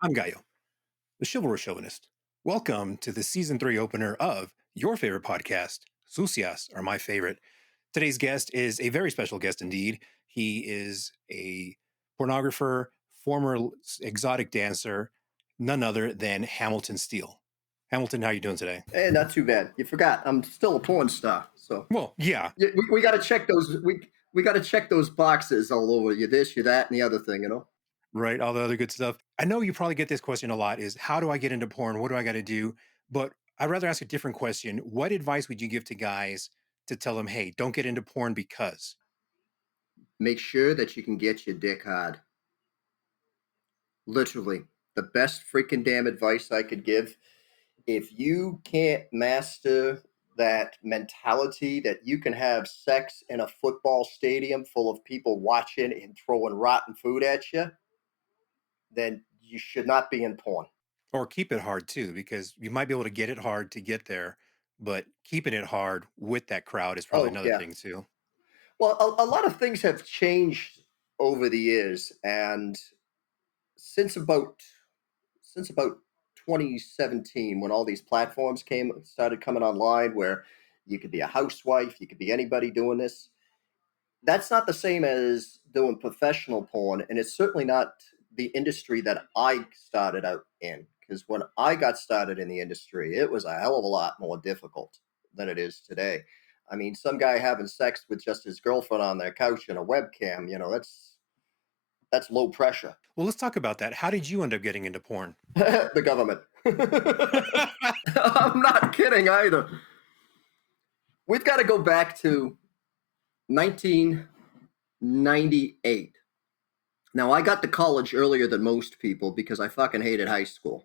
I'm Gaio, the chivalrous chauvinist. Welcome to the season 3 opener of your favorite podcast. Sucias are my favorite. Today's guest is a very special guest indeed. He is a pornographer, former exotic dancer, none other than Hamilton Steele. Hamilton, how are you doing today? Hey, not too bad. You forgot I'm still a porn star, so Well, yeah, we got to check those. We got to check those boxes all over. You this, you that, and the other thing. right. All the other good stuff. I know you probably get this question a lot is how do I get into porn? What do I got to do? But I'd rather ask a different question. What advice would you give to guys to tell them, hey, don't get into porn because? Make sure that you can get your dick hard. Literally, the best freaking damn advice I could give. If you can't master that mentality that you can have sex in a football stadium full of people watching and throwing rotten food at you, then you should not be in porn. Or keep it hard too, because you might be able to get it hard to get there, but keeping it hard with that crowd is probably Oh another yeah. thing too. Well, a lot of things have changed over the years, and since about since about 2017, when all these platforms came started coming online, where you could be a housewife, you could be anybody doing this. That's not the same as doing professional porn, and it's certainly not the industry that I started out in. Because when I got started in the industry, it was a hell of a lot more difficult than it is today. I mean, some guy having sex with just his girlfriend on their couch and a webcam, that's low pressure. Well, let's talk about that. How did you end up getting into porn? The government. I'm not kidding either. We've got to go back to 1998. Now, I got to college earlier than most people because I fucking hated high school.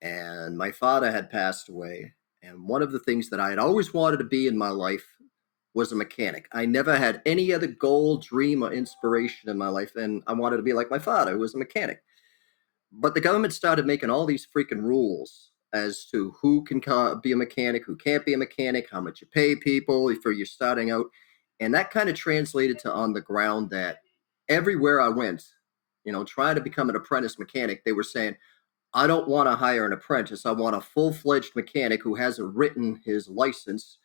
And my father had passed away. And one of the things that I had always wanted to be in my life was a mechanic. I never had any other goal, dream, or inspiration in my life. And I wanted to be like my father, who was a mechanic. But the government started making all these freaking rules as to who can be a mechanic, who can't be a mechanic, how much you pay people for you starting out. And that kind of translated to on the ground that everywhere I went, trying to become an apprentice mechanic, they were saying, I don't want to hire an apprentice. I want a full fledged mechanic who hasn't written his license,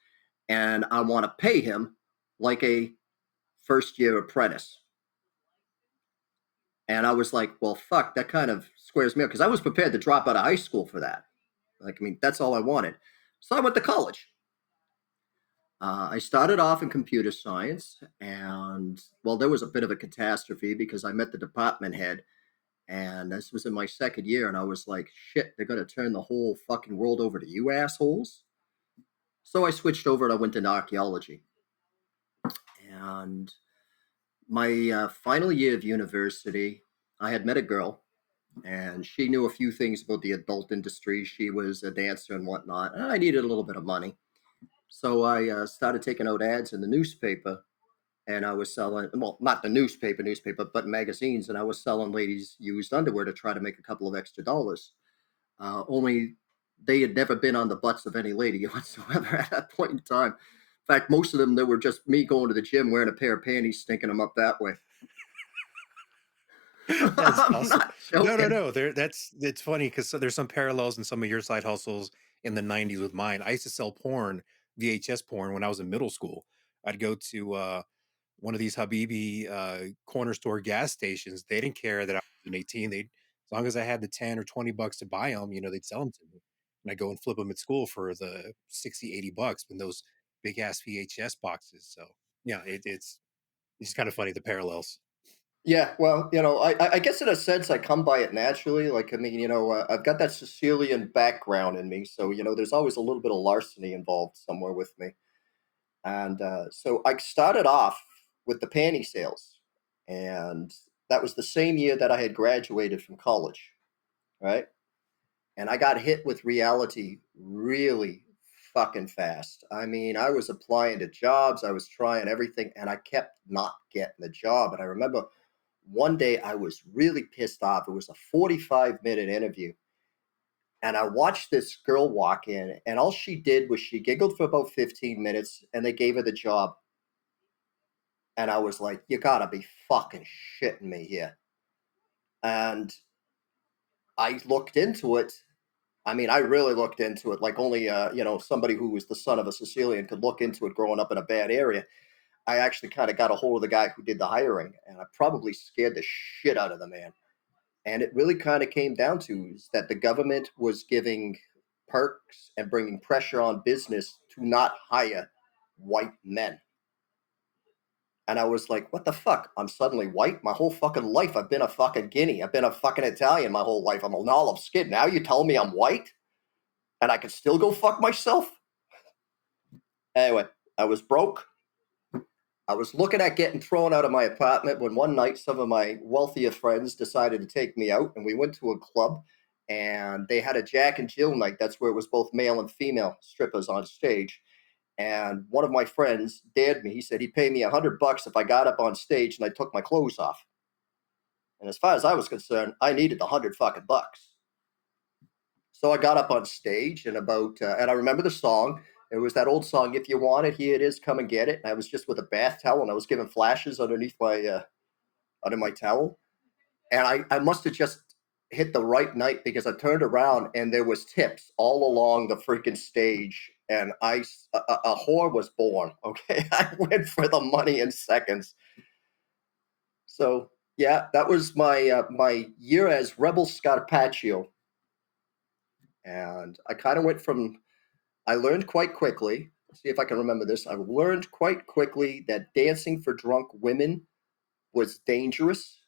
and I want to pay him like a first year apprentice. And I was like, well, fuck, that kind of squares me up because I was prepared to drop out of high school for that. Like, I mean, that's all I wanted. So I went to college. I started off in computer science, and well, there was a bit of a catastrophe because I met the department head, and this was in my second year, and I was like, shit, they're going to turn the whole fucking world over to you assholes. So I switched over and I went into archaeology. And my final year of university, I had met a girl, and she knew a few things about the adult industry. She was a dancer and whatnot, and I needed a little bit of money. So I started taking out ads in the newspaper, and I was selling, well, not the newspaper, but magazines, and I was selling ladies used underwear to try to make a couple of extra dollars. Only they had never been on the butts of any lady whatsoever at that point in time. In fact, most of them, they were just me going to the gym wearing a pair of panties, stinking them up that way. That's I'm awesome. not No, no, joking. no. That's it's funny because there's some parallels in some of your side hustles in the '90s with mine. I used to sell porn, VHS porn, when I was in middle school. I'd go to one of these Habibi corner store gas stations. They didn't care that I was an 18. They as long as I had the 10 or 20 bucks to buy them, they'd sell them to me. And I go and flip them at school for the 60, 80 bucks in those big ass VHS boxes. So yeah, it's kind of funny the parallels. Yeah, well, I guess in a sense I come by it naturally. Like, I mean, I've got that Sicilian background in me, so there's always a little bit of larceny involved somewhere with me. And so I started off with the panty sales, and that was the same year that I had graduated from college, right? And I got hit with reality really fucking fast. I mean, I was applying to jobs, I was trying everything, and I kept not getting the job. And I remember one day I was really pissed off. It was a 45-minute interview. And I watched this girl walk in, and all she did was she giggled for about 15 minutes, and they gave her the job. And I was like, you gotta be fucking shitting me here. And I looked into it. I mean, I really looked into it like only somebody who was the son of a Sicilian could look into it growing up in a bad area. I actually kind of got a hold of the guy who did the hiring, and I probably scared the shit out of the man. And it really kind of came down to is that the government was giving perks and bringing pressure on business to not hire white men. And I was like, what the fuck? I'm suddenly white? My whole fucking life, I've been a fucking Guinea. I've been a fucking Italian my whole life. I'm an olive skin. Now you tell me I'm white and I can still go fuck myself? Anyway, I was broke. I was looking at getting thrown out of my apartment when one night some of my wealthier friends decided to take me out, and we went to a club, and they had a Jack and Jill night. That's where it was both male and female strippers on stage. And one of my friends dared me. He said he'd pay me $100 if I got up on stage and I took my clothes off. And as far as I was concerned, I needed the 100 fucking bucks. So I got up on stage and I remember the song. It was that old song, "If You Want It, Here It Is, Come and Get It." And I was just with a bath towel and I was giving flashes under my towel. And I must have just hit the right night because I turned around and there was tips all along the freaking stage. And a whore was born. Okay, I went for the money in seconds. So yeah, that was my year as Rebel Scarpaccio, and I kind of went from I learned quite quickly. Let's see if I can remember this. I learned quite quickly that dancing for drunk women was dangerous.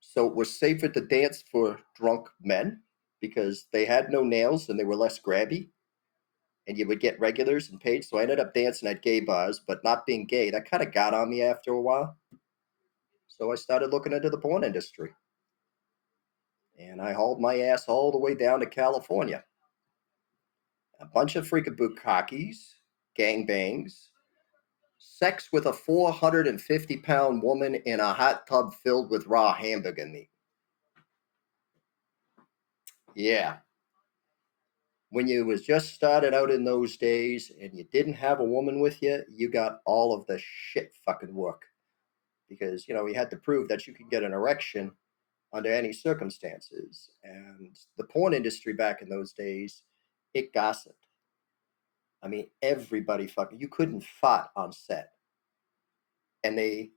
So it was safer to dance for drunk men because they had no nails and they were less grabby and you would get regulars and paid. So I ended up dancing at gay bars, but not being gay. That kind of got on me after a while. So I started looking into the porn industry and I hauled my ass all the way down to California. A bunch of freaking bukakis, gangbangs, sex with a 450-pound woman in a hot tub filled with raw hamburger meat. Yeah. When you was just started out in those days and you didn't have a woman with you, you got all of the shit fucking work because you had to prove that you could get an erection under any circumstances. And the porn industry back in those days, it gossiped. I mean, everybody fucking you couldn't fart on set, and they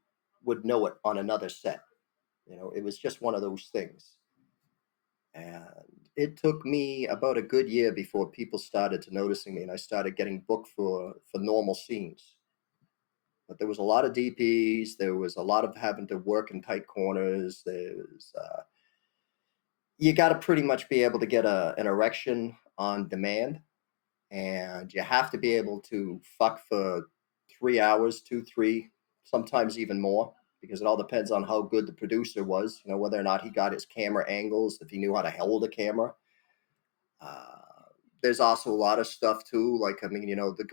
would know it on another set. It was just one of those things. And it took me about a good year before people started to noticing me and I started getting booked for normal scenes. But there was a lot of DPs, there was a lot of having to work in tight corners. You got to pretty much be able to get an erection on demand, and you have to be able to fuck for 3 hours, two, three, sometimes even more, because it all depends on how good the producer was. Whether or not he got his camera angles, if he knew how to hold a camera. Uh, there's also a lot of stuff too. Like, I mean, the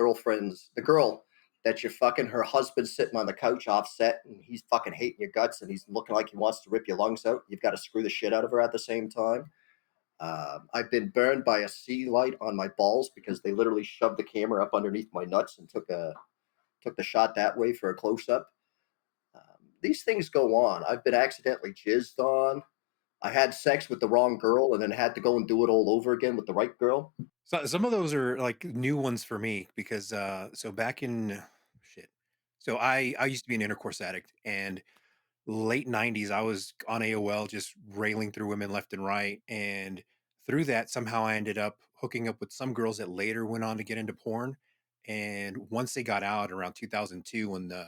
girl that you're fucking, her husband's sitting on the couch offset and he's fucking hating your guts and he's looking like he wants to rip your lungs out. You've got to screw the shit out of her at the same time. I've been burned by a sea light on my balls because they literally shoved the camera up underneath my nuts and took the shot that way for a close up. These things go on. I've been accidentally jizzed on. I had sex with the wrong girl and then had to go and do it all over again with the right girl. So some of those are like new ones for me because so back in shit. So I used to be an intercourse addict and late 90s I was on AOL just railing through women left and right, and through that somehow I ended up hooking up with some girls that later went on to get into porn. And once they got out around 2002, when the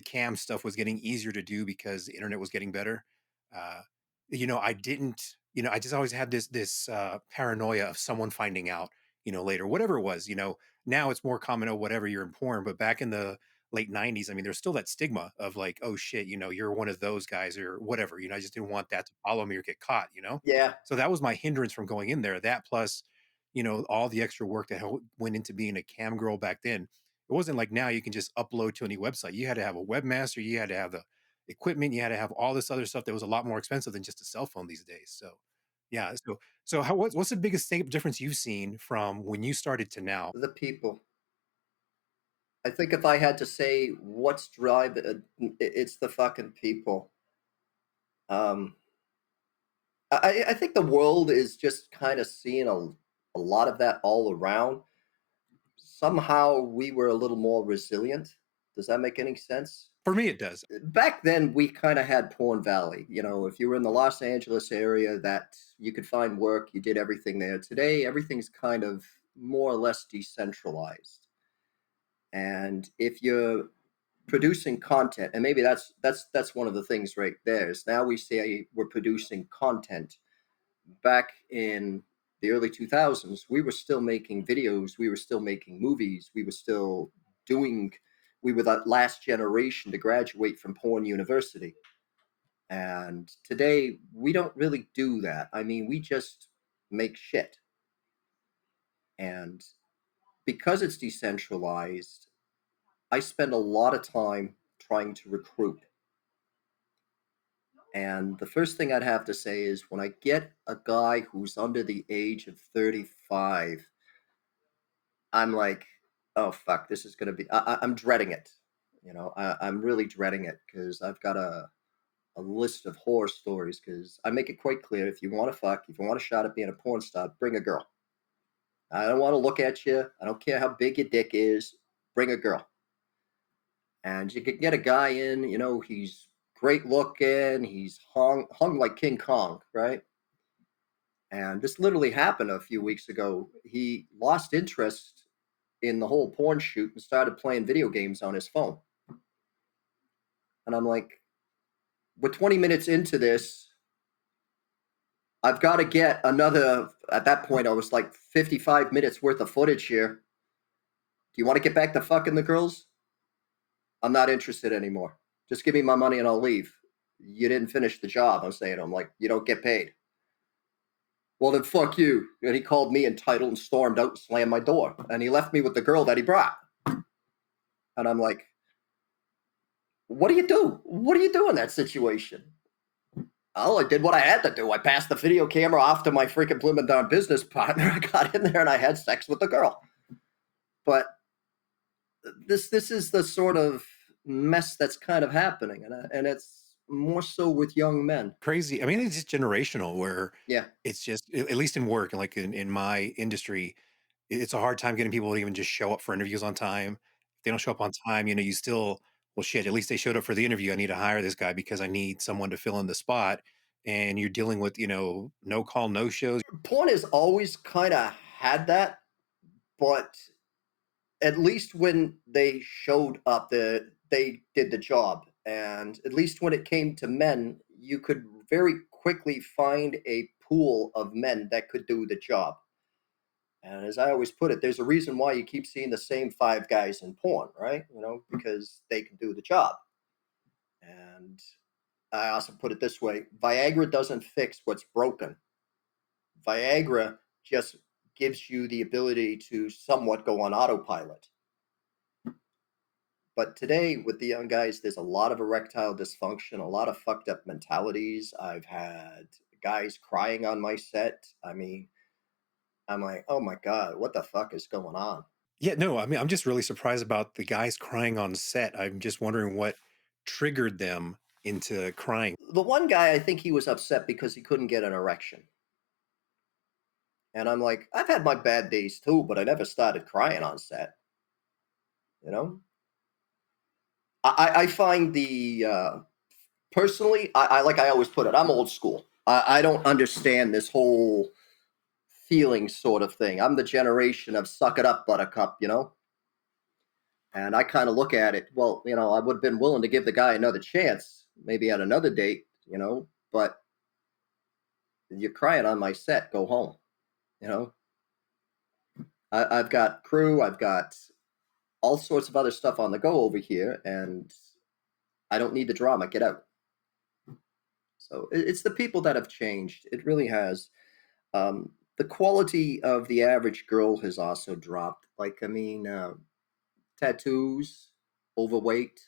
cam stuff was getting easier to do because the internet was getting better. Uh, I didn't, I just always had this paranoia of someone finding out, later, whatever it was. Now it's more common, oh, whatever, you're in porn. But back in the late 90s, I mean, there's still that stigma of like, oh shit, you're one of those guys or whatever. I just didn't want that to follow me or get caught. Yeah, So that was my hindrance from going in there. That plus, all the extra work that went into being a cam girl back then. It wasn't like now you can just upload to any website. You had to have a webmaster, you had to have the equipment, you had to have all this other stuff that was a lot more expensive than just a cell phone these days. So, yeah. So what's the biggest difference you've seen from when you started to now? the people. I think if I had to say what's driving, it's the fucking people. Um, I think the world is just kind of seeing a lot of that all around. Somehow we were a little more resilient. Does that make any sense? For me, it does. Back then, we kind of had Porn Valley. You know, if you were in the Los Angeles area, that you could find work, you did everything there. Today, everything's kind of more or less decentralized. And if you're producing content, and maybe that's one of the things right there is now we say we're producing content. Back in the early 2000s, we were still making videos, we were still making movies, we were still doing, we were that last generation to graduate from porn university. And today, we don't really do that. I mean, we just make shit. And because it's decentralized, I spend a lot of time trying to recruit. And the first thing I'd have to say is when I get a guy who's under the age of 35, I'm like, oh fuck, this is gonna be. I'm dreading it. You know, I'm really dreading it because I've got a list of horror stories. Because I make it quite clear: if you want to fuck, if you want a shot at being a porn star, bring a girl. I don't want to look at you. I don't care how big your dick is. Bring a girl, and you could get a guy in. You know, he's great looking. He's hung like King Kong, right? And this literally happened a few weeks ago. He lost interest in the whole porn shoot and started playing video games on his phone. And I'm like, we're 20 minutes into this. I've got to get another, at that point, I was like 55 minutes worth of footage here. Do you want to get back to fucking the girls? I'm not interested anymore. Just give me my money and I'll leave. You didn't finish the job. I'm saying, I'm like, you don't get paid. Well, then fuck you. And he called me entitled and stormed out and slammed my door. And he left me with the girl that he brought. And I'm like, what do you do? What do you do in that situation? Oh, I did what I had to do. I passed the video camera off to my freaking blooming darn business partner. I got in there and I had sex with the girl. But this is the sort of mess that's kind of happening, and it's more so with young men. Crazy. I mean, it's just generational where Yeah, it's just, at least in work and like in my industry, it's a hard time getting people to even just show up for interviews on time. If they don't show up on time, you still, well, shit, at least they showed up for the interview. I need to hire this guy because I need someone to fill in the spot. And you're dealing with, no call, no shows. porn has always kind of had that, but at least when they showed up, they did the job, and at least when it came to men, you could very quickly find a pool of men that could do the job. And as I always put it, there's a reason why you keep seeing the same five guys in porn, right? You know, because they can do the job. And I also put it this way: Viagra doesn't fix what's broken. Viagra just gives you the ability to somewhat go on autopilot. But today, with the young guys, there's a lot of erectile dysfunction, a lot of fucked up mentalities. I've had guys crying on my set. I mean, I'm like, oh my God, what the fuck is going on? Yeah, no, I mean, I'm just really surprised about the guys crying on set. I'm just wondering what triggered them into crying. The one guy, I think he was upset because he couldn't get an erection. And I'm like, I've had my bad days too, but I never started crying on set. You know, I find the personally, I like I always put it, I'm old school. I don't understand this whole feeling sort of thing. I'm the generation of suck it up, buttercup, you know? And I kind of look at it, well, you know, I would have been willing to give the guy another chance, maybe at another date, you know, but you're crying on my set, go home, you know? I've got crew, I've got all sorts of other stuff on the go over here, and I don't need the drama, get out. So it's the people that have changed. It really has. The quality of the average girl has also dropped. Like, I mean, tattoos, overweight,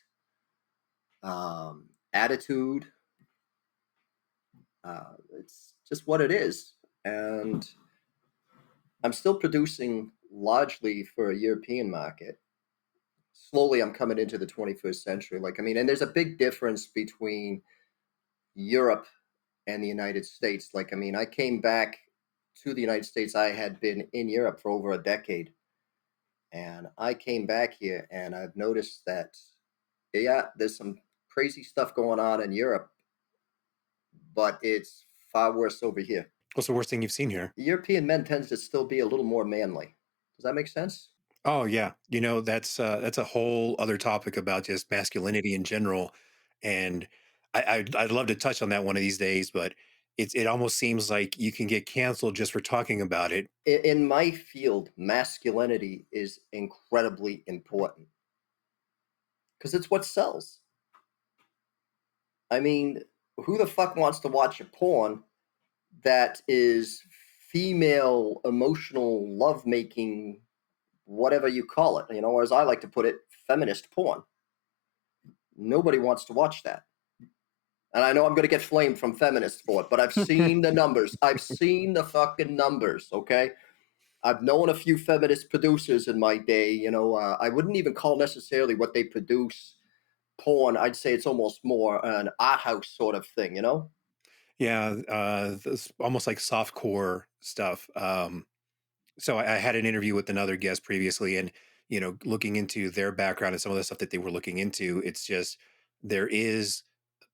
attitude. It's just what it is. And I'm still producing largely for a European market. Slowly, I'm coming into the 21st century. Like, I mean, and there's a big difference between Europe and the United States. Like, I mean, I came back to the United States. I had been in Europe for over a decade, and I came back here, and I've noticed that, yeah, there's some crazy stuff going on in Europe, but it's far worse over here. What's the worst thing you've seen here? European men tends to still be a little more manly. Does that make sense? Oh yeah, that's a whole other topic about just masculinity in general, and I'd love to touch on that one of these days, but it almost seems like you can get canceled just for talking about it. In my field, masculinity is incredibly important because it's what sells. I mean, who the fuck wants to watch a porn that is female emotional lovemaking, whatever you call it, or as I like to put it, feminist porn? Nobody wants to watch that. And I know I'm going to get flamed from feminists for it, but I've seen the numbers. I've seen the fucking numbers, okay? I've known a few feminist producers in my day. I wouldn't even call necessarily what they produce porn. I'd say it's almost more an art house sort of thing. Yeah, this almost like softcore stuff. So I had an interview with another guest previously, and looking into their background and some of the stuff that they were looking into, it's just there is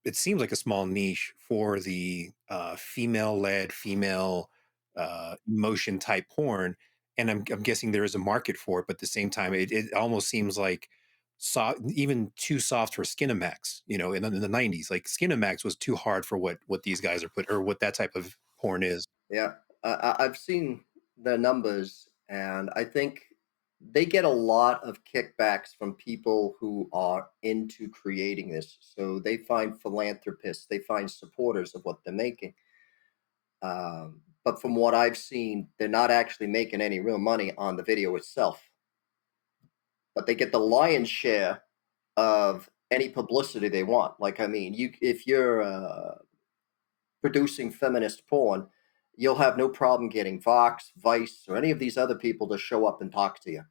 it seems like a small niche for the female-led, female emotion type porn, and I'm guessing there is a market for it. But at the same time, it almost seems like even too soft for Skinamax. In the '90s, like Skinamax was too hard for what these guys are put or what that type of porn is. Yeah, I've seen the numbers, and I think they get a lot of kickbacks from people who are into creating this. So they find philanthropists, they find supporters of what they're making. But from what I've seen, they're not actually making any real money on the video itself, but they get the lion's share of any publicity they want. Like, I mean, if you're producing feminist porn, you'll have no problem getting Vox, Vice, or any of these other people to show up and talk to you.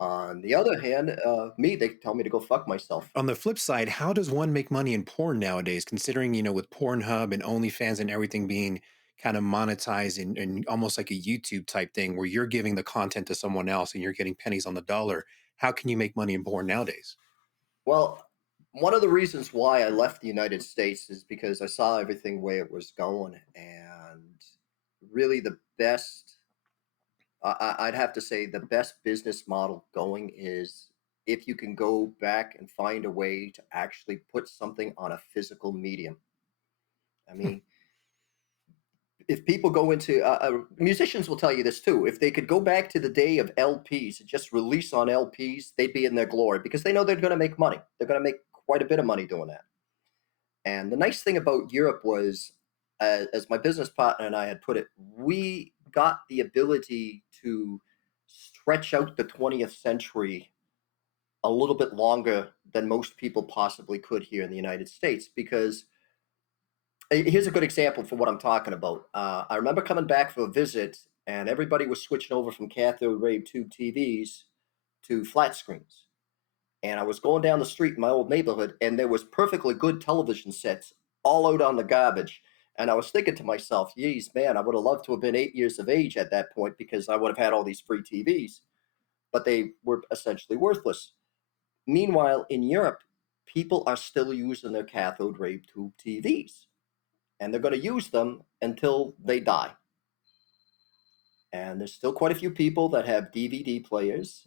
On the other hand, they tell me to go fuck myself. On the flip side, how does one make money in porn nowadays, considering, with Pornhub and OnlyFans and everything being kind of monetized and almost like a YouTube type thing where you're giving the content to someone else and you're getting pennies on the dollar? How can you make money in porn nowadays? Well, one of the reasons why I left the United States is because I saw everything where it was going, and really the best. I'd have to say the best business model going is if you can go back and find a way to actually put something on a physical medium. I Hmm. mean, if people go into musicians will tell you this too. If they could go back to the day of LPs and just release on LPs, they'd be in their glory because they know they're going to make money. They're going to make quite a bit of money doing that. And the nice thing about Europe was, as my business partner and I had put it, we got the ability to stretch out the 20th century a little bit longer than most people possibly could here in the United States. Because here's a good example for what I'm talking about. I remember coming back for a visit, and everybody was switching over from cathode ray tube TVs to flat screens. And I was going down the street in my old neighborhood, and there was perfectly good television sets all out on the garbage. And I was thinking to myself, geez, man, I would have loved to have been 8 years of age at that point because I would have had all these free TVs, but they were essentially worthless. Meanwhile, in Europe, people are still using their cathode ray tube TVs, and they're going to use them until they die. And there's still quite a few people that have DVD players,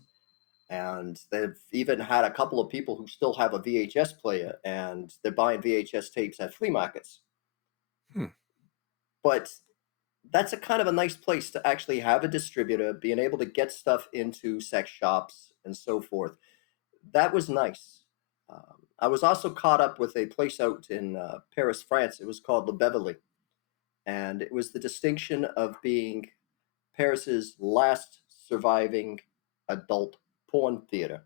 and they've even had a couple of people who still have a VHS player, and they're buying VHS tapes at flea markets. Hmm. But that's a kind of a nice place to actually have a distributor, being able to get stuff into sex shops and so forth. That was nice. I was also caught up with a place out in Paris, France. It was called Le Beverly, and it was the distinction of being Paris's last surviving adult porn theater.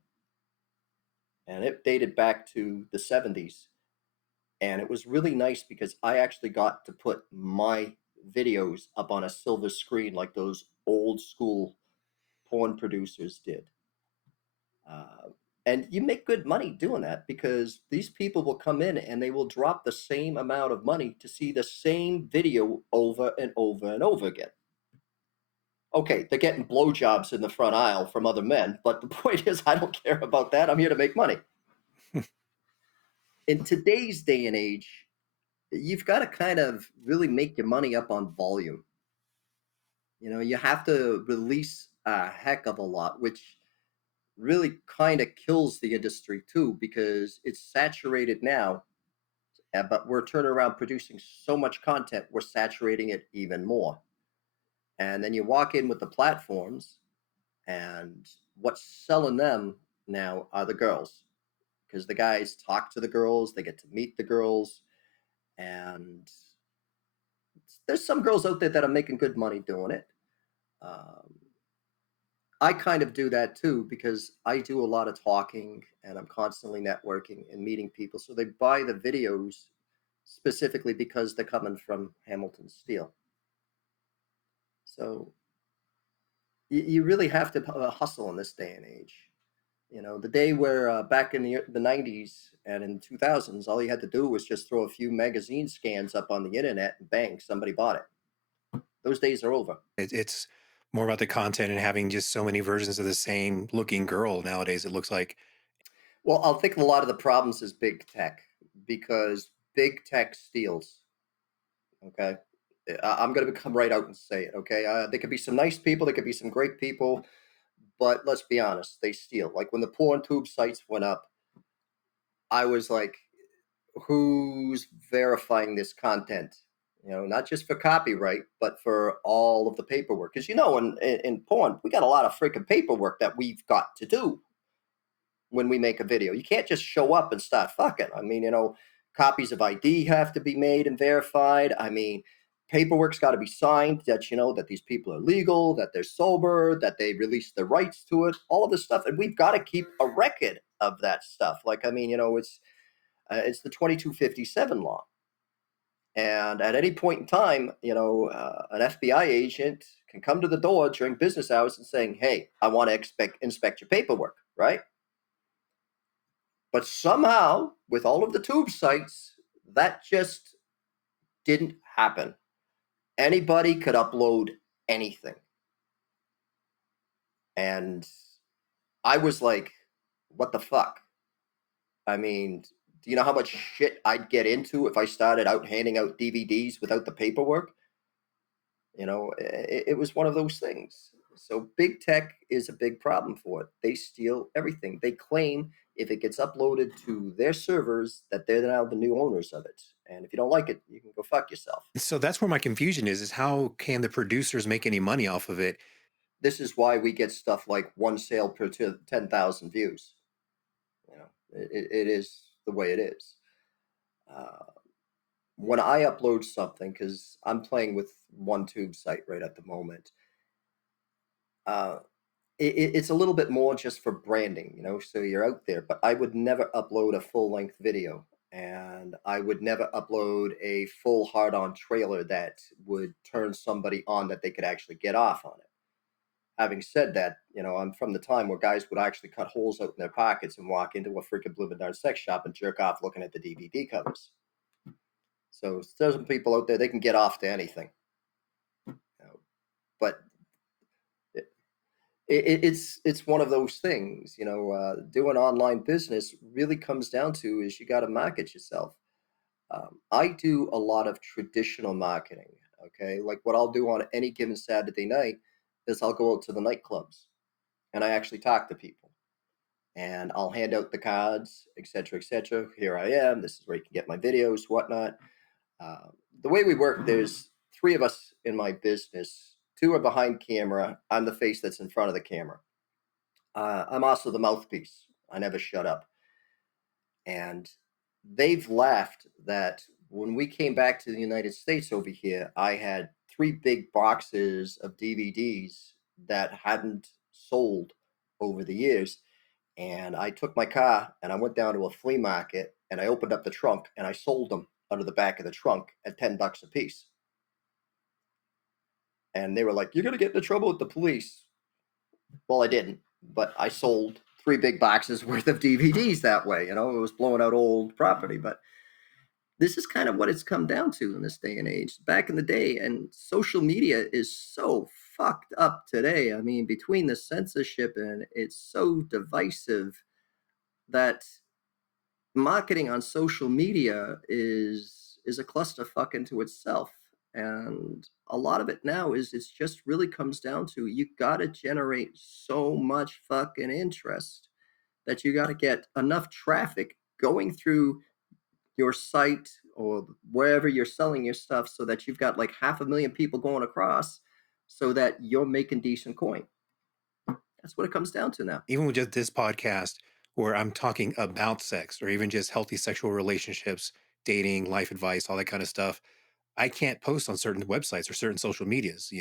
And it dated back to the 70s. And it was really nice because I actually got to put my videos up on a silver screen like those old school porn producers did. And you make good money doing that because these people will come in and they will drop the same amount of money to see the same video over and over and over again. Okay, they're getting blowjobs in the front aisle from other men, but the point is, I don't care about that. I'm here to make money. In today's day and age, you've got to kind of really make your money up on volume. You know, you have to release a heck of a lot, which really kind of kills the industry too, because it's saturated now. But we're turning around producing so much content, we're saturating it even more. And then you walk in with the platforms, and what's selling them now are the girls, because the guys talk to the girls, they get to meet the girls, and there's some girls out there that are making good money doing it. Um, I kind of do that too because I do a lot of talking and I'm constantly networking and meeting people. So they buy the videos specifically because they're coming from Hamilton Steele. So you really have to hustle in this day and age. You know, the day where back in the 90s and in 2000s, all you had to do was just throw a few magazine scans up on the internet and bang, somebody bought it. Those days are over. It's more about the content and having just so many versions of the same looking girl nowadays. It looks like Well, I'll think a lot of the problems is big tech because big tech steals. Okay. I'm going to come right out and say it. Okay. There could be some nice people, there could be some great people, but let's be honest, they steal. Like when the porn tube sites went up, I was like, who's verifying this content? You know, not just for copyright, but for all of the paperwork. Because, you know, in porn, we got a lot of freaking paperwork that we've got to do when we make a video. You can't just show up and start fucking. I mean, you know, copies of ID have to be made and verified. I mean, paperwork's got to be signed that you know that these people are legal, that they're sober, that they release their rights to it, all of this stuff, and we've got to keep a record of that stuff. Like, I mean, you know, it's the 2257 law, and at any point in time, you know, an FBI agent can come to the door during business hours and saying, "Hey, I want to inspect your paperwork," right? But somehow, with all of the tube sites, that just didn't happen. Anybody could upload anything. And I was like, what the fuck? I mean, do you know how much shit I'd get into if I started out handing out DVDs without the paperwork? You know, it was one of those things. So big tech is a big problem for it. They steal everything. They claim if it gets uploaded to their servers that they're now the new owners of it. And if you don't like it, you can go fuck yourself. so that's where my confusion is how can the producers make any money off of it? This is why we get stuff like one sale per 10,000 views. You know, it is the way it is. Uh, when I upload something, because I'm playing with one tube site right at the moment, uh, it's a little bit more just for branding, you know, so you're out there. But I would never upload a full length video, and I would never upload a full hard on trailer that would turn somebody on that they could actually get off on it. Having said that, you know, I'm from the time where guys would actually cut holes out in their pockets and walk into a freaking blooming darn sex shop and jerk off looking at the DVD covers. So there's some people out there they can get off to anything, you know, but it's one of those things, you know. Doing online business really comes down to is you got to market yourself. I do a lot of traditional marketing. Okay, like what I'll do on any given Saturday night is I'll go out to the nightclubs and I actually talk to people and I'll hand out the cards, etc., etc. Here I am. This is where you can get my videos, whatnot. Uh, the way we work, there's three of us in my business. Two are behind camera. I'm the face that's in front of the camera. I'm also the mouthpiece. I never shut up. And they've laughed that when we came back to the United States over here, I had three big boxes of DVDs that hadn't sold over the years. And I took my car and I went down to a flea market and I opened up the trunk and I sold them under the back of the trunk at $10 a piece. And they were like, "You're going to get into trouble with the police." Well, I didn't, but I sold three big boxes worth of DVDs that way. You know, it was blowing out old property. But this is kind of what it's come down to in this day and age. Back in the day, and social media is so fucked up today. I mean, between the censorship and it's so divisive that marketing on social media is a clusterfuck into itself. And a lot of it now is it's just really comes down to you got to generate so much fucking interest that you got to get enough traffic going through your site or wherever you're selling your stuff so that you've got like 500,000 people going across so that you're making decent coin. That's what it comes down to now. Even with just this podcast, where I'm talking about sex or even just healthy sexual relationships, dating, life advice, all that kind of stuff, I can't post on certain websites or certain social medias.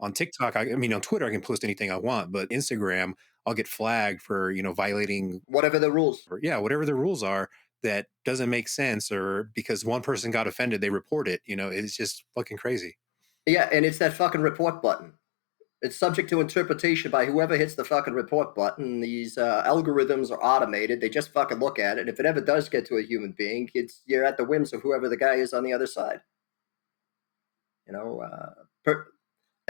On TikTok, I mean, on Twitter, I can post anything I want, but Instagram, I'll get flagged for, violating, Whatever the rules. or, yeah, whatever the rules are that doesn't make sense, or because one person got offended, they report it. It's just fucking crazy. Yeah, and it's that fucking report button. It's subject to interpretation by whoever hits the fucking report button. These algorithms are automated. They just fucking look at it. If it ever does get to a human being, you're at the whims of whoever the guy is on the other side. You know,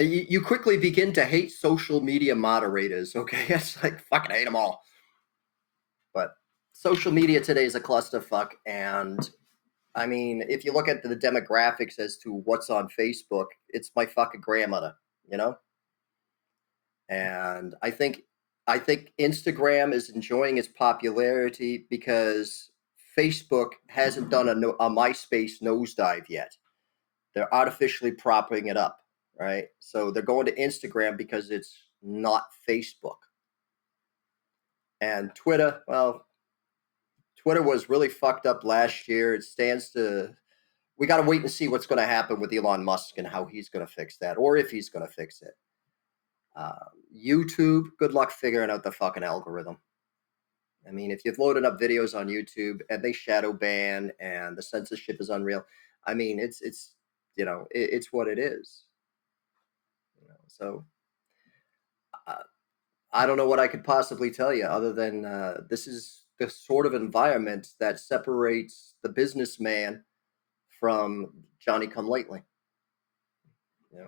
you quickly begin to hate social media moderators. Okay, it's like fucking hate them all. But social media today is a clusterfuck, and I mean, if you look at the demographics as to what's on Facebook, it's my fucking grandmother. You know, and I think Instagram is enjoying its popularity because Facebook hasn't done a MySpace nosedive yet. They're artificially propping it up, right? So they're going to Instagram because it's not Facebook. And Twitter, well, Twitter was really fucked up last year. It stands to we got to wait and see what's going to happen with Elon Musk and how he's going to fix that, or if he's going to fix it. YouTube, good luck figuring out the fucking algorithm. I mean, if you've loaded up videos on YouTube and they shadow ban and the censorship is unreal, I mean, it's what it is. So uh, I don't know what I could possibly tell you other than this is the sort of environment that separates the businessman from Johnny Come Lately.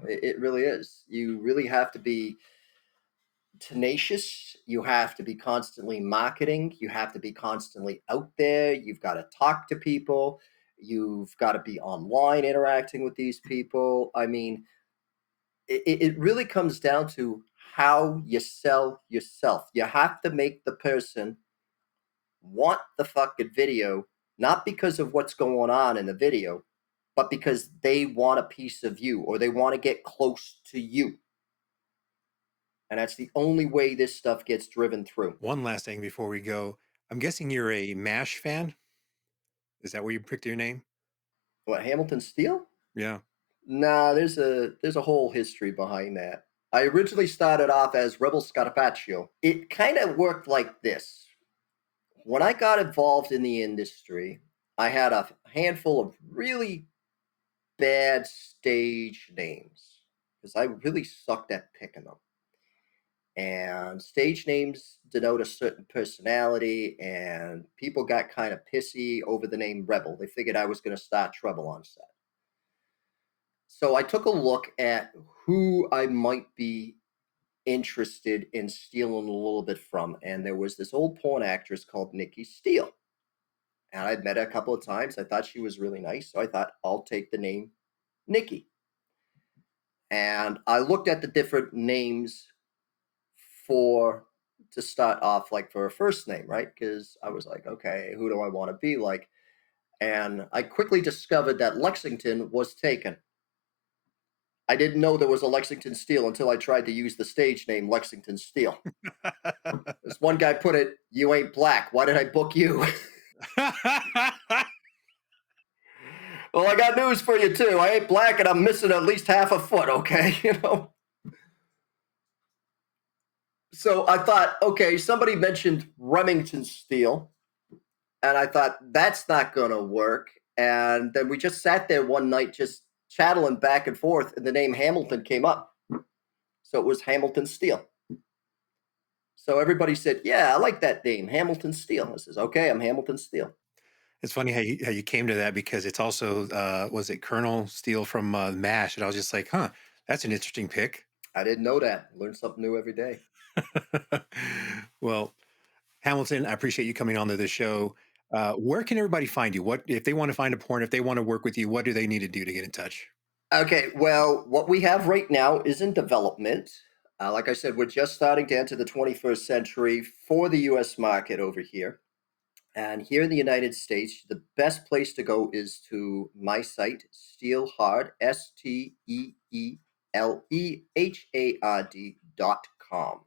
It really is. You really have to be tenacious. You have to be constantly marketing. You have to be constantly out there. You've got to talk to people. You've got to be online interacting with these people. I mean, it really comes down to how you sell yourself. You have to make the person want the fucking video, not because of what's going on in the video, but because they want a piece of you or they want to get close to you. And that's the only way this stuff gets driven through. One last thing before we go. I'm guessing you're a MASH fan. Is that where you picked your name? What, Hamilton Steele? Yeah. Nah, there's a whole history behind that. I originally started off as Rebel Scarpaccio. It kind of worked like this. When I got involved in the industry, I had a handful of really bad stage names because I really sucked at picking them. And stage names denote a certain personality, and people got kind of pissy over the name Rebel. They figured I was going to start trouble on set. So I took a look at who I might be interested in stealing a little bit from, and there was this old porn actress called Nikki Steele. And I'd met her a couple of times. I thought she was really nice, so I thought I'll take the name Nikki. And I looked at the different names for to start off like for a first name, right? Because I was like, okay, who do I want to be like? And I quickly discovered that Lexington was taken. I didn't know there was a Lexington Steele until I tried to use the stage name Lexington Steele. This one guy put it, "You ain't black. Why did I book you?" Well, I got news for you too. I ain't black and I'm missing at least half a foot, okay? So I thought, okay, somebody mentioned Remington Steele, and I thought that's not gonna work. And then we just sat there one night just chattling back and forth, and the name Hamilton came up. So it was Hamilton Steele. So everybody said, "Yeah, I like that name, Hamilton Steele." I says, "Okay, I'm Hamilton Steele." It's funny how you came to that because it's also was it Colonel Steele from MASH, and I was just like, huh, that's an interesting pick. I didn't know that. Learn something new every day. Well, Hamilton, I appreciate you coming on to the show. Where can everybody find you? What if they want to find a porn? If they want to work with you, what do they need to do to get in touch? Okay, well, what we have right now is in development. Like I said, we're just starting to enter the 21st century for the US market over here. And here in the United States, the best place to go is to my site, Steelhard, Steelehard.com.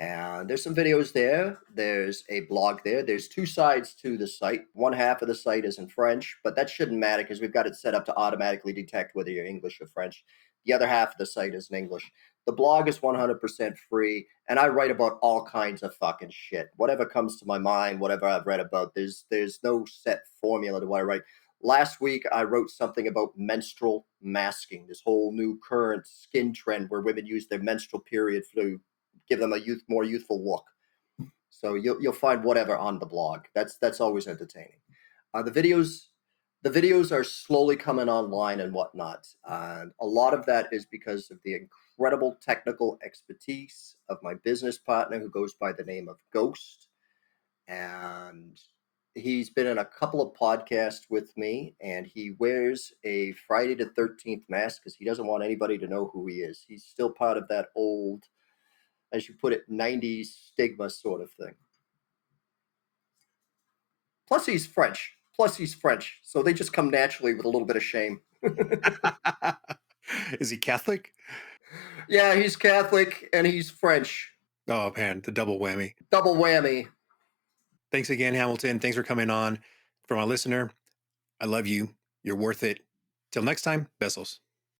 And there's some videos there. There's a blog there. There's two sides to the site. One half of the site is in French, but that shouldn't matter because we've got it set up to automatically detect whether you're English or French. The other half of the site is in English. The blog is 100% free, and I write about all kinds of fucking shit. Whatever comes to my mind, whatever I've read about. There's no set formula to what I write. Last week, I wrote something about menstrual masking, this whole new current skin trend where women use their menstrual period to give them a more youthful look. So you'll find whatever on the blog. That's always entertaining. The videos are slowly coming online and whatnot, and a lot of that is because of the incredible technical expertise of my business partner who goes by the name of Ghost, and he's been in a couple of podcasts with me, and he wears a Friday the 13th mask because he doesn't want anybody to know who he is. He's still part of that old, as you put it, 90s stigma sort of thing. Plus, he's French. So they just come naturally with a little bit of shame. Is he Catholic? Yeah, he's Catholic and he's French. Oh man, the double whammy. Double whammy. Thanks again, Hamilton. Thanks for coming on. For my listener, I love you. You're worth it. Till next time, Vessels.